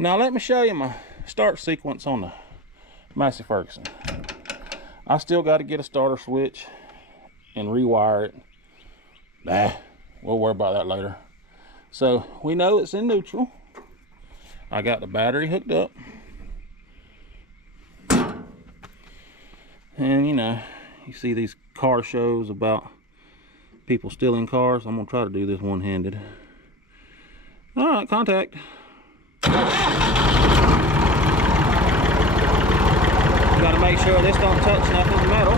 Now let me show you my start sequence on the Massey Ferguson. I still got to get a starter switch and rewire it. We'll worry about that later. So we know it's in neutral. I got the battery hooked up. And you know, you see these car shows about people stealing cars. I'm gonna try to do this one-handed. All right, contact. You gotta make sure this don't touch nothing metal.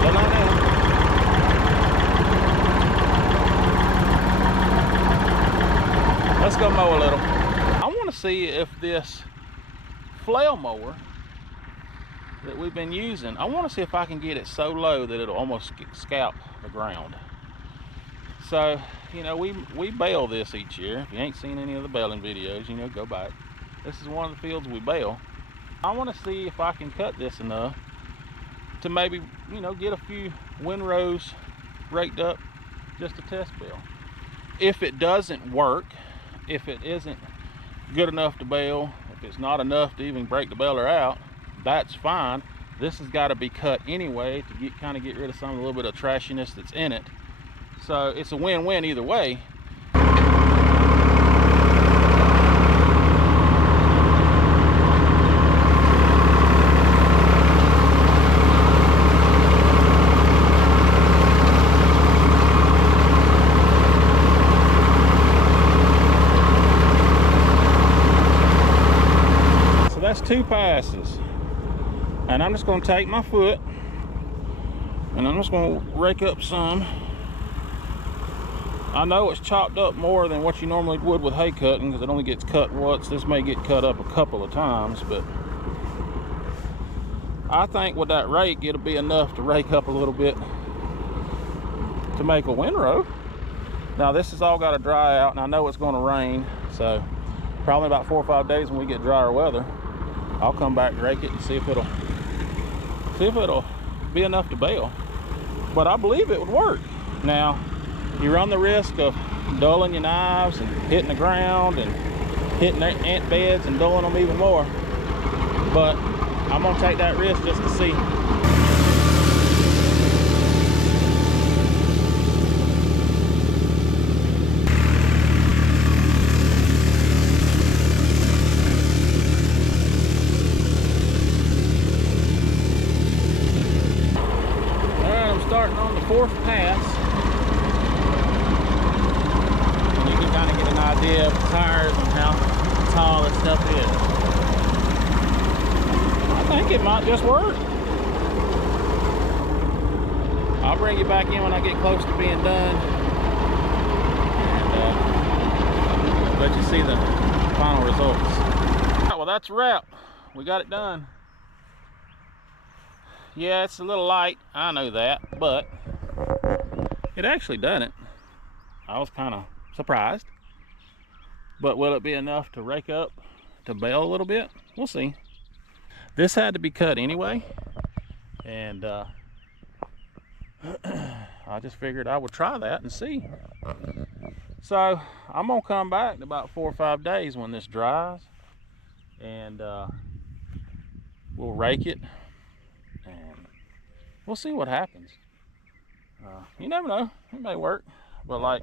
Just like that. Let's go mow a little. I want to see if this flail mower that we've been using, I want to see if I can get it so low that it'll almost scalp the ground. So, you know, we bale this each year. If you ain't seen any of the baling videos, you know, go back. This is one of the fields we bale. I want to see if I can cut this enough to maybe, you know, get a few windrows raked up just to test bale. If it doesn't work, if it isn't good enough to bale, if it's not enough to even break the baler out, that's fine. This has got to be cut anyway to kind of get rid of some of the little bit of trashiness that's in it. So it's a win-win either way. So that's 2 passes. And I'm just going to take my foot and I'm just going to rake up some. I know it's chopped up more than what you normally would with hay cutting because it only gets cut once. This may get cut up a couple of times, but I think with that rake it'll be enough to rake up a little bit to make a windrow. Now this has all got to dry out, and I know it's going to rain, so probably about 4 or 5 days when we get drier weather, I'll come back and rake it and see if it'll be enough to bale. But I believe it would work. Now you run the risk of dulling your knives and hitting the ground and hitting their ant beds and dulling them even more. But I'm gonna take that risk just to see. All right, I'm starting on the 4th pass. Kind of get an idea of the tires and how tall this stuff is. I think it might just work. I'll bring you back in when I get close to being done and let you see the final results. All right, well, that's a wrap. We got it done. Yeah, it's a little light, I know that, but it actually done it. I was kind of surprised, but will it be enough to rake up to bale a little bit? We'll see. This had to be cut anyway, and I just figured I would try that and see. So I'm gonna come back in about 4 or 5 days when this dries, and we'll rake it and we'll see what happens. You never know, it may work. But like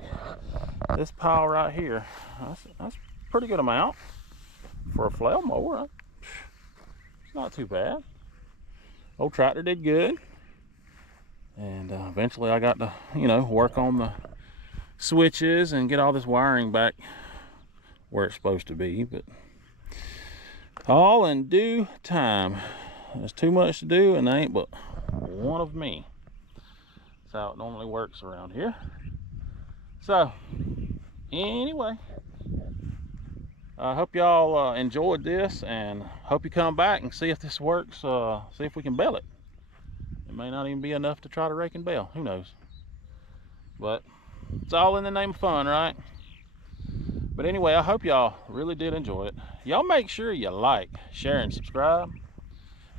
this pile right here, that's a pretty good amount for a flail mower. It's not too bad. Old tractor did good. And eventually I got to, you know, work on the switches and get all this wiring back where it's supposed to be. But all in due time. There's too much to do and there ain't but one of me. That's how it normally works around here. So anyway, I hope y'all enjoyed this, and hope you come back and see if this works. See if we can bale it. It may not even be enough to try to rake and bale, who knows. But it's all in the name of fun, right? But anyway, I hope y'all really did enjoy it. Y'all make sure you like, share, and subscribe,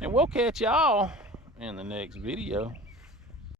and we'll catch y'all in the next video.